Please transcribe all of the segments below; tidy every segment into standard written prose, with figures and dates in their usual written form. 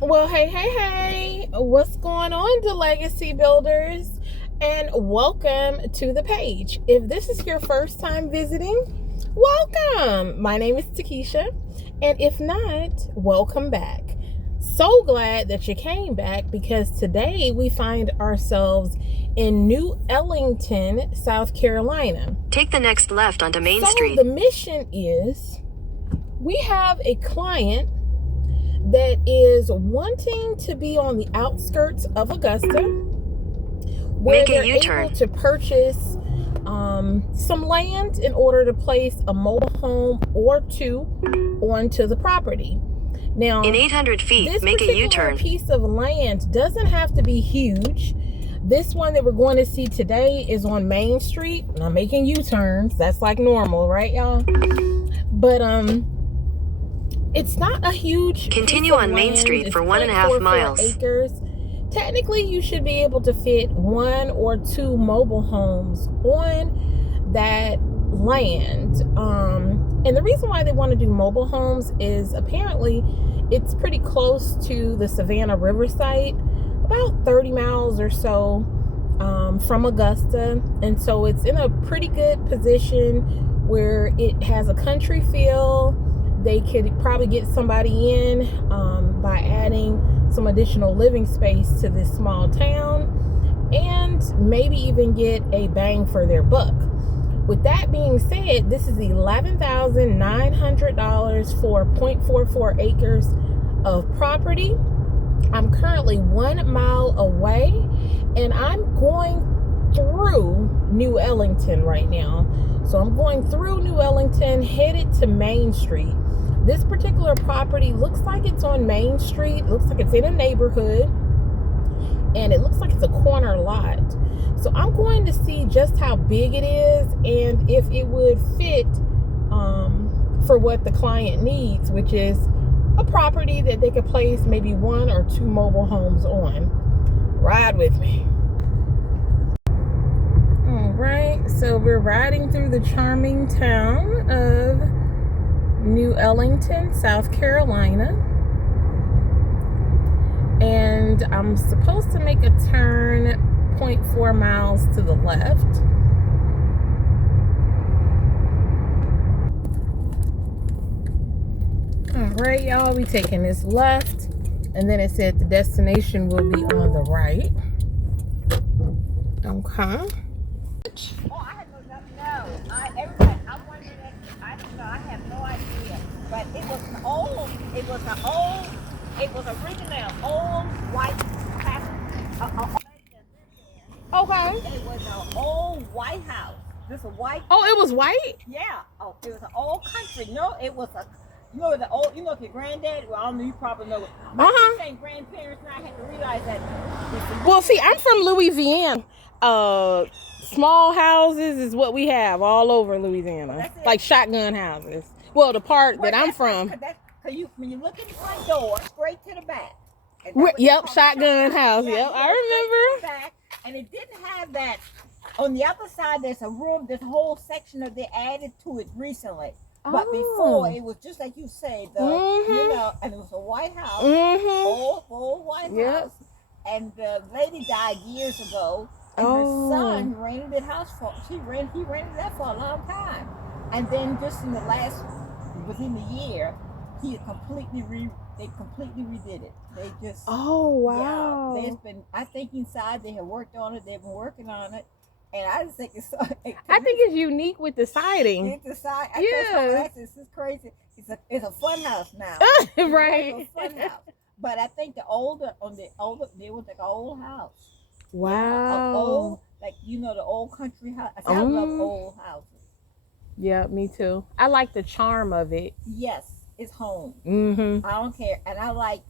Well, hey, what's going on, the Legacy Builders? And welcome to the page. If this is your first time visiting, welcome. My name is Takesha, and if not, welcome back. So glad that you came back because today we find ourselves in New Ellenton, South Carolina. Take the next left onto Main Street. So the mission is we have a client that is wanting to be on the outskirts of Augusta, where they're able to purchase some land in order to place a mobile home or two onto the property. Now, in 800 feet, make a U-turn. This piece of land doesn't have to be huge. This one that we're going to see today is on Main Street. And I'm making U-turns. That's like normal, right, y'all? But it's not a huge. Continue on Main Street for 1.5 miles. Acres. Technically, you should be able to fit 1 or 2 mobile homes on that land. And the reason why they want to do mobile homes is apparently it's pretty close to the Savannah River site, about 30 miles or so from Augusta. And so it's in a pretty good position where it has a country feel. They could probably get somebody in by adding some additional living space to this small town and maybe even get a bang for their buck. With that being said, this is $11,900 for 0.44 acres of property. I'm currently 1 mile away and I'm going through New Ellenton right now. So I'm going through New Ellenton, headed to Main Street. This particular property looks like it's on Main Street. Looks like it's in a neighborhood. And it looks like it's a corner lot. So I'm going to see just how big it is and if it would fit for what the client needs, which is a property that they could place maybe 1 or 2 mobile homes on. Ride with me. All right, so we're riding through the charming town of New Ellenton, South Carolina. And I'm supposed to make a turn 0.4 miles to the left. All right, y'all, we taking this left, and then it said the destination will be on the right. Okay. Oh, I had no. I wondered that. I don't know. I have no idea. But it was originally an old white castle. Okay. It was an old white house. This a white. Oh, it was white? Yeah. Oh, it was an old country. No, it was a. You know the old. You know your granddad. Well, I don't know. You probably know. My saying grandparents. Now I had to realize that. Well, see, I'm from Louisiana. Small houses is what we have all over Louisiana, like shotgun houses. Well, the part that I'm from. When you look at the front door, straight to the back. Yep, shotgun house. Yeah, yep, I remember. Back, and it didn't have that. On the other side, there's a room. There's a whole section of they added to it recently. But before, it was just like you say, you know, and it was a white house, old white house, and the lady died years ago. And her son rented the house he rented that for a long time. And then just in the within the year, they completely redid it. They just, wow. Yeah, I think inside they have worked on it, they've been working on it. And I just think it's so, I think it's unique with the siding. It's the side. This is crazy. It's a fun house now. Right. It's a fun house. But I think there was like an old house. Wow. Old, like, you know, the old country house. I love old houses. Yeah, me too. I like the charm of it. Yes, it's home. I don't care. And I like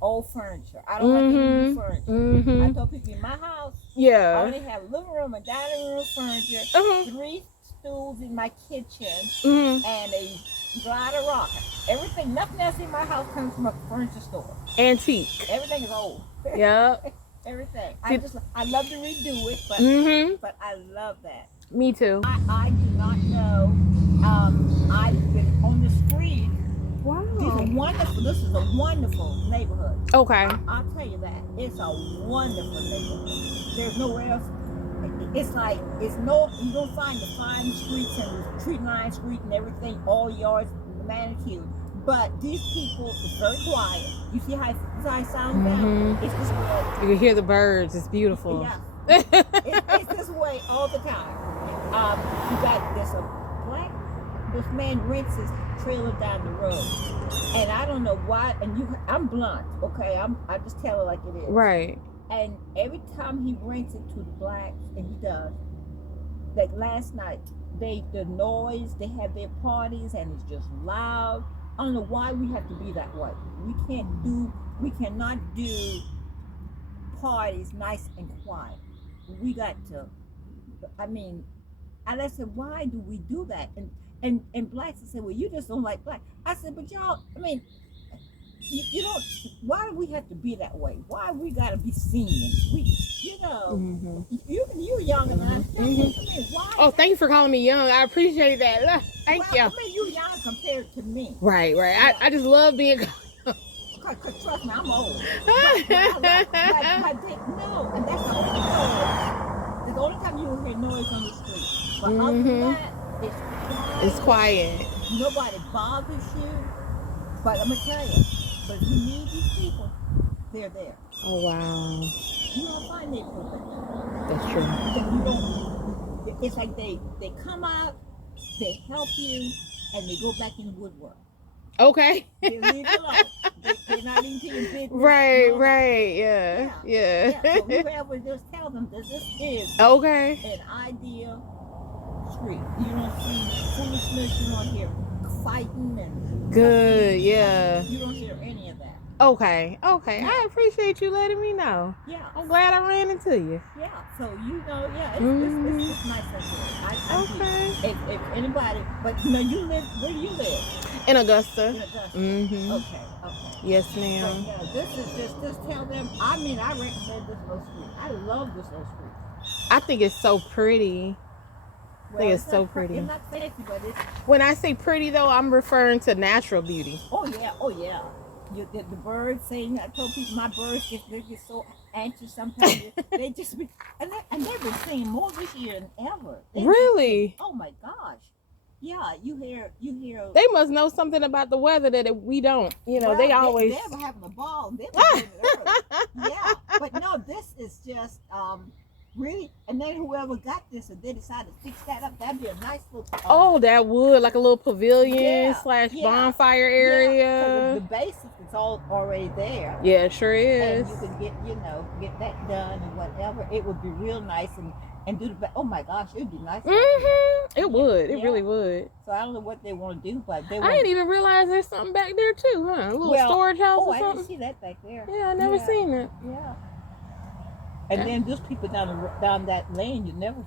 old furniture. I don't like any new furniture. I told people in my house, I only have living room and dining room furniture, 3 stools in my kitchen, and a glider rocker. Everything, nothing else in my house comes from a furniture store. Antique. Everything is old. Yep. Everything. I love to redo it, but I love that. Me too. I do not know. I've been on the street. Wow. This is a wonderful neighborhood. Okay. I'll tell you that. It's a wonderful neighborhood. There's nowhere else. It's like, you don't find the fine streets and the tree line street and everything, all yards manicured. But these people, it's very quiet. You see how it sounds down? It's this way. You can hear the birds. It's beautiful. Yeah. It's this way all the time. You got this man rents his trailer down the road. And I don't know why, I'm blunt, okay? I just tell it like it is. Right. And every time he rents it to the blacks, and he does, like last night, the noise, they have their parties, and it's just loud. I don't know why we have to be that way. We cannot do parties nice and quiet. We got to, and I said, why do we do that? And blacks said, well, you just don't like black. I said, but y'all, you don't, why do we have to be that way? Why we gotta be seen? You're younger than I. Why? Oh, thank you for calling me young. I appreciate that. Thank you. You're young compared to me. Right. Yeah. I just love being. Cause trust me, I'm old. No, and that's the only noise. It's the only time you will hear noise on the street. But other than that, it's quiet. Nobody bothers you. But I'm gonna tell you, but if you need these people, they're there. Oh wow. You don't find their people. That's true. You don't. It's like they come out, they help you, and they go back in the woodwork. Okay. They leave it alone. They're not into your business. Right. Yeah. So whoever, just tell them that this is okay. an ideal street. You don't see foolishness. You don't hear fighting and good. Yeah. You don't hear any of that. Okay. Yeah. I appreciate you letting me know. Yeah. I'm glad I ran into you. Yeah. So it's nice up here. If anybody, but where do you live? In Augusta. Okay. Yes, ma'am. Yeah, this is just tell them. I recommend this little street. I love this little street. I think it's so pretty. I think it's so pretty. It's not fancy, but it's. When I say pretty, though, I'm referring to natural beauty. Oh yeah. The birds sing. I told people my birds they get so anxious sometimes. They just be and they've been singing more this year than ever. Really? Oh my gosh. Yeah, you hear. They must know something about the weather that we don't. They always. They're having a ball. They're yeah, but no, this is just really. And then whoever got this, if they decide to fix that up, that'd be a nice little. Oh, that would like a little pavilion / bonfire area. Yeah, the basics is all already there. Yeah, it sure is. And you can get that done and whatever. It would be real nice and do the. Oh my gosh, it would be nice. It would. It really would. So I don't know what they want to do, but I didn't even realize there's something back there too, huh? A little storage house or something. I didn't see that back there. Yeah, I never seen it. Yeah. And then those people down that lane, you never.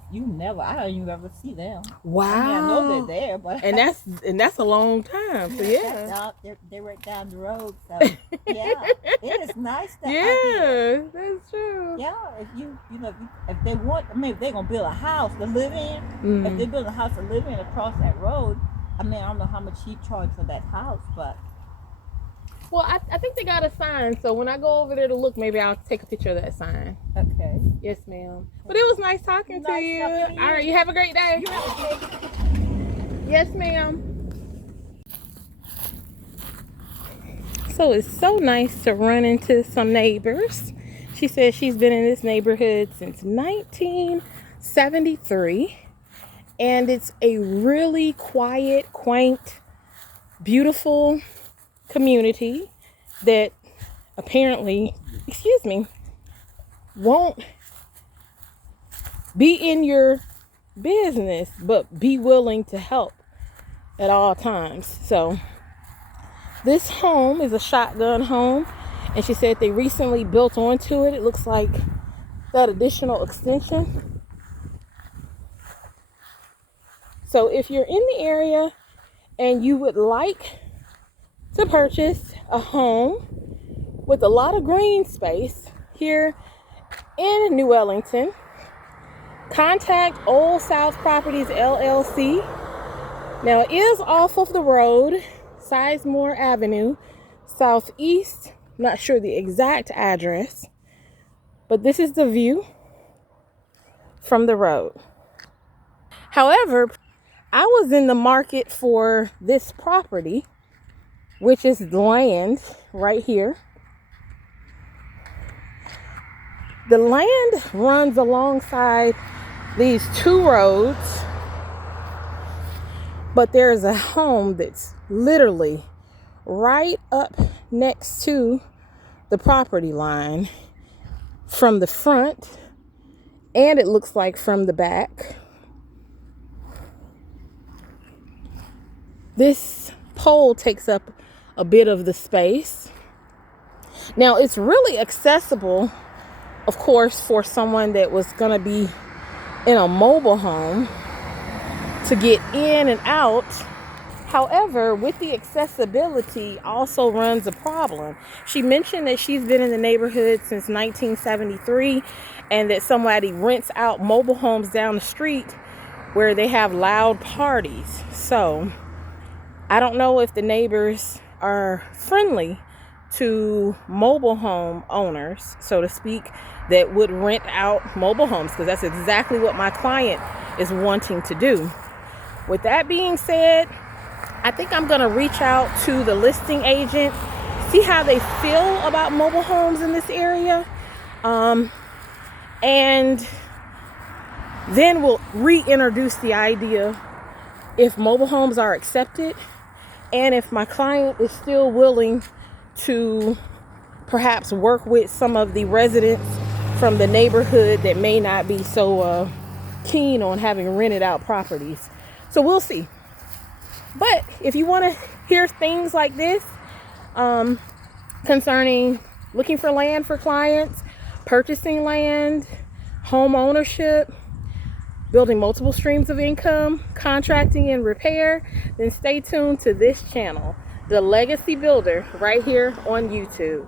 I don't even ever see them. Wow. I know they're there, but and that's a long time. So they're right down the road. So yeah, it is nice. That's true. Yeah, if they want, if they're gonna build a house to live in, if they build a house to live in across that road, I don't know how much he charged for that house, but. Well, I think they got a sign, so when I go over there to look, maybe I'll take a picture of that sign. Okay. Yes, ma'am. But it was nice talking to you. All right, you have a great day. You have a great day. Yes, ma'am. So it's so nice to run into some neighbors. She says she's been in this neighborhood since 1973, and it's a really quiet, quaint, beautiful community that apparently, won't be in your business, but be willing to help at all times. So this home is a shotgun home, and she said they recently built onto it. It looks like that additional extension. So if you're in the area and you would like to purchase a home with a lot of green space here in New Ellington, contact Old South Properties LLC. Now it is off of the road, Sizemore Avenue, southeast. Not sure the exact address, but this is the view from the road. However, I was in the market for this property, which is land right here. The land runs alongside these two roads, but there's a home that's literally right up next to the property line from the front, and it looks like from the back. This pole takes up a bit of the space. Now, it's really accessible, of course, for someone that was going to be in a mobile home to get in and out. However, with the accessibility also runs a problem. She mentioned that she's been in the neighborhood since 1973 and that somebody rents out mobile homes down the street where they have loud parties. So I don't know if the neighbors are friendly to mobile home owners, so to speak, that would rent out mobile homes, because that's exactly what my client is wanting to do. With that being said, I think I'm going to reach out to the listing agent, see how they feel about mobile homes in this area, and then we'll reintroduce the idea if mobile homes are accepted and if my client is still willing to perhaps work with some of the residents from the neighborhood that may not be so keen on having rented out properties. So we'll see. But if you want to hear things like this concerning looking for land for clients, purchasing land, home ownership, building multiple streams of income, contracting and repair, then stay tuned to this channel, The Legacy Builder, right here on YouTube.